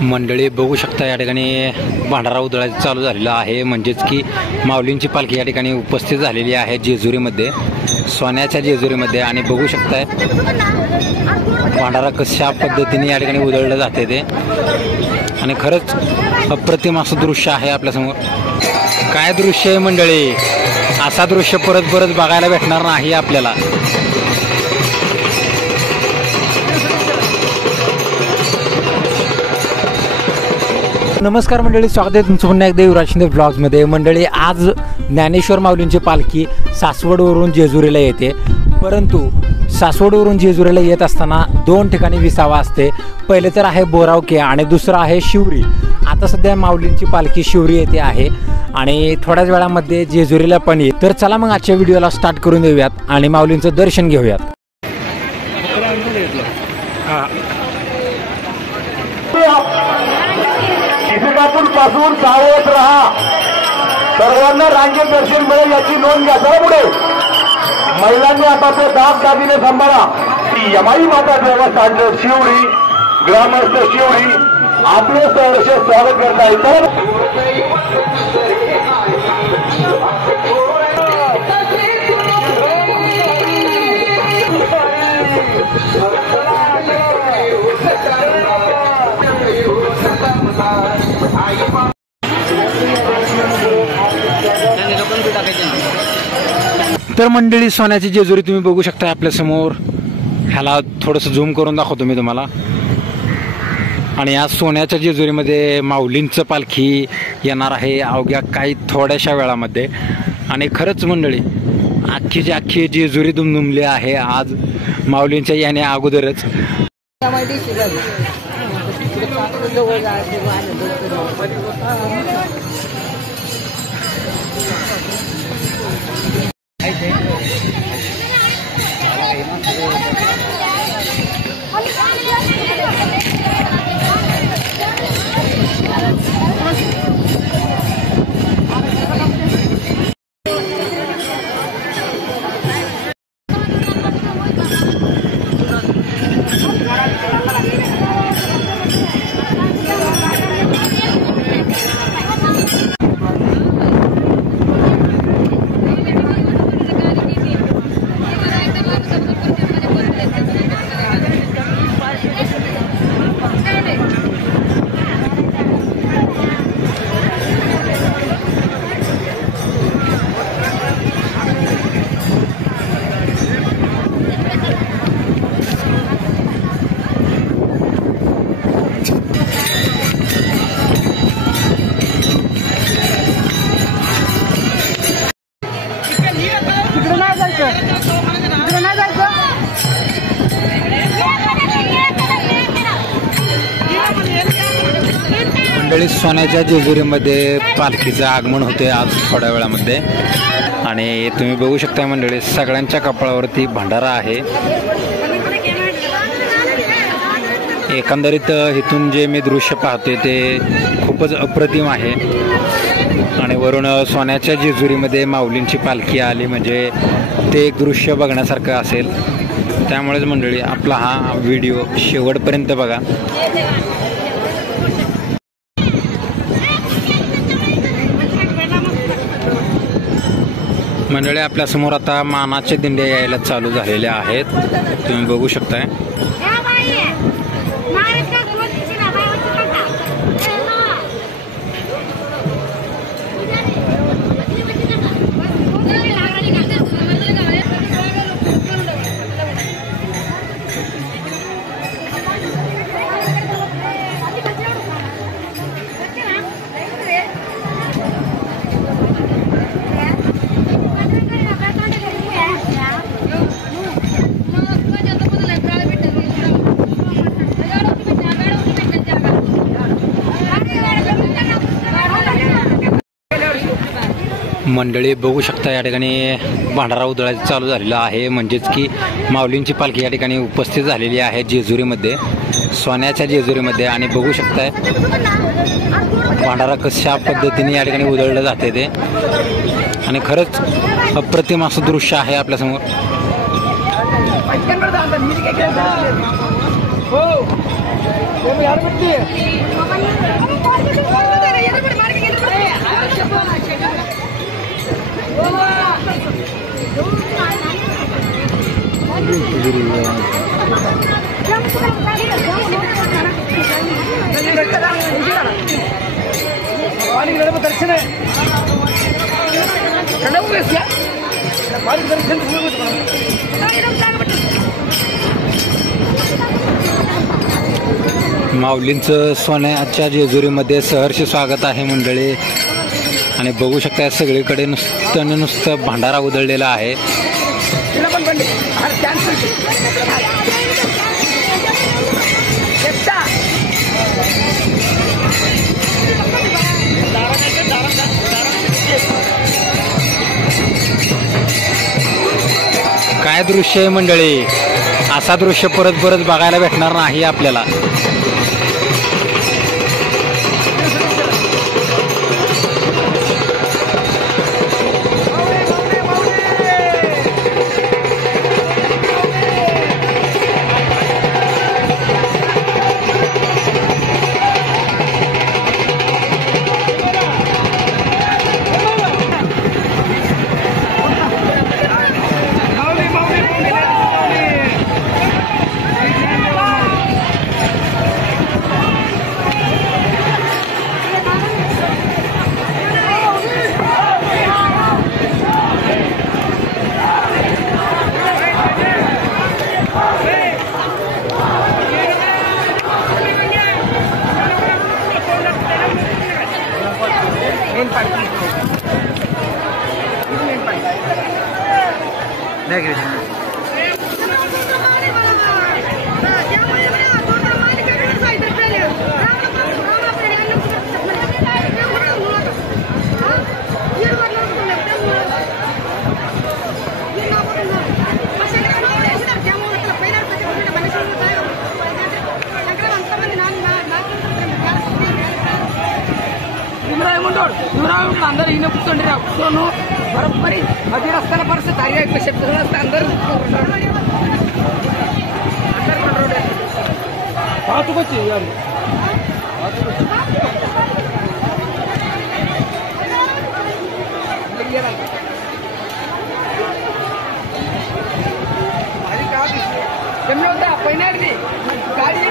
मंडळी बघू शकता या ठिकाणी भांडारा उधळायचं चालू झालेलं आहे, म्हणजेच की माऊलींची पालखी या ठिकाणी उपस्थित झालेली आहे जेजुरीमध्ये, सोन्याच्या जेजुरीमध्ये। आणि बघू शकताय भांडारा कशा पद्धतीने या ठिकाणी उधळलं जाते ते, आणि खरंच अप्रतिम असं दृश्य आहे आपल्यासमोर। काय दृश्य आहे मंडळी, असा दृश्य परत परत बघायला भेटणार नाही आपल्याला। नमस्कार मंडळी, स्वागत आहे तुमचं पुन्हा एकदा युवराज शिंदे ब्लॉग्समध्ये। मंडळी, आज ज्ञानेश्वर माऊलींची पालखी सासवडवरून जेजुरीला येते, परंतु सासवडवरून जेजुरीला येत असताना दोन ठिकाणी विसावा असते। पहिले तर आहे बोरावके आणि दुसरं आहे शिवरी। आता सध्या माऊलींची पालखी शिवरी येते आहे आणि थोड्याच वेळामध्ये जेजुरीला पण येईल। तर चला मग आजच्या व्हिडिओला स्टार्ट करून देऊयात आणि माऊलींचं दर्शन घेऊयात। पासून सावध राहा, सर्वांना रांगेत दर्शन मिळेल याची नोंद घ्या। चला पुढे, महिलांनी आपापले दाब दागिने सांभाळा। ती यमाई माता देवस्थान शिवरी, ग्रामस्थ शिवरी आपले सहर्ष स्वागत करत आहेत। तर मंडळी, सोन्याची जेजुरी तुम्ही बघू शकता आपल्या समोर। ह्याला थोडंसं झूम करून दाखवतो मी तुम्हाला। आणि या सोन्याच्या जेजुरीमध्ये माऊलींचं पालखी येणार आहे अवघ्या काही थोड्याशा वेळामध्ये। आणि खरंच मंडळी, अख्खीची अख्खी जेजुरी दुमदुमली आहे आज माऊलींच्या येण्या अगोदरच। मंडळी, सोन्याच्या जेजुरीमध्ये पालखीचं आगमन होते आज थोड्या वेळामध्ये। आणि तुम्ही बघू शकता मंडळी, सगळ्यांच्या कपाळावरती भंडारा आहे। एकंदरीत इथून जे मी दृश्य पाहतोय ते खूपच अप्रतिम आहे। आणि वरून सोन्याच्या जेजुरीमध्ये माऊलींची पालखी आली म्हणजे ते एक दृश्य बघण्यासारखं असेल। त्यामुळेच मंडळी, आपला हा व्हिडिओ शेवटपर्यंत बघा। मंडळी, आपल्यासमोर आता मानाच्या दिंड्या यायला चालू झालेल्या आहेत, तुम्ही बघू शकताय। मंडळी बघू शकता या ठिकाणी भांडारा उधळायचं चालू झालेलं आहे, म्हणजेच की माऊलींची पालखी या ठिकाणी उपस्थित झालेली आहे जेजुरीमध्ये, सोन्याच्या जेजुरीमध्ये। आणि बघू शकताय भांडारा कशा पद्धतीने या ठिकाणी उधळलं जाते ते, आणि खरंच अप्रतिम असं दृश्य आहे आपल्यासमोर। हो जेजुरी माऊलींचं सोन्याच्या जेजुरीमध्ये सहर्ष स्वागत आहे मंडळी. आणि बघू शकता सगळीकडे नुसतं भांडारा उधळलेला आहे. काय दृश्य आहे मंडळी, असा दृश्य परत परत बघायला भेटणार नाही आपल्याला. अंदर हिने कुठून बरोबरी मध्ये रस्त्याला परत दारी आहे कशा अंदर वाहतूकची होता पहिल्या गाडी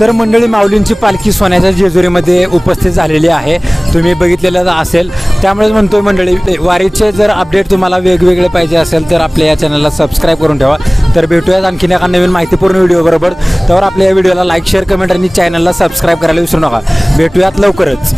तर मंडळी माऊलींची पालखी सोन्याच्या जेजुरीमध्ये उपस्थित झालेली आहे, तुम्ही बघितलेलं असेल. त्यामुळेच म्हणतोय मंडळी, वारीचे जर अपडेट तुम्हाला वेगवेगळे पाहिजे असेल तर आपल्या या चॅनलला सबस्क्राईब करून ठेवा. तर भेटूयात आणखीन एका नवीन माहितीपूर्ण व्हिडिओ बरोबर. तर आपल्या या व्हिडिओला लाईक, शेअर, कमेंट आणि चॅनलला सबस्क्राईब करायला विसरू नका. भेटूयात लवकरच.